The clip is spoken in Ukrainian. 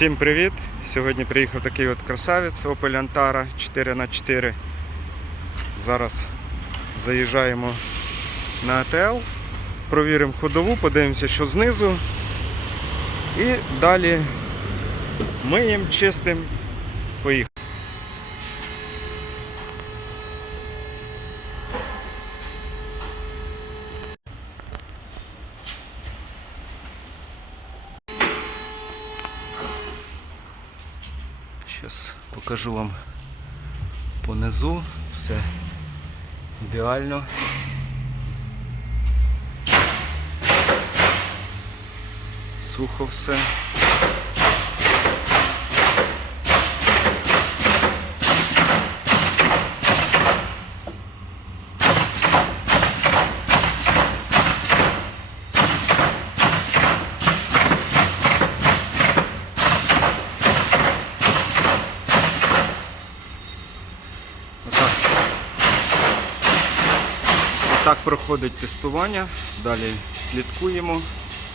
Всім привіт! Сьогодні приїхав такий от красавець Opel Antara 4х4. Зараз заїжджаємо на АТЛ, провіримо ходову, подивимося, що знизу. І далі миємо, чистим, поїхали. Зараз покажу вам понизу. Все ідеально. Сухо все. Отак проходить тестування. Далі слідкуємо,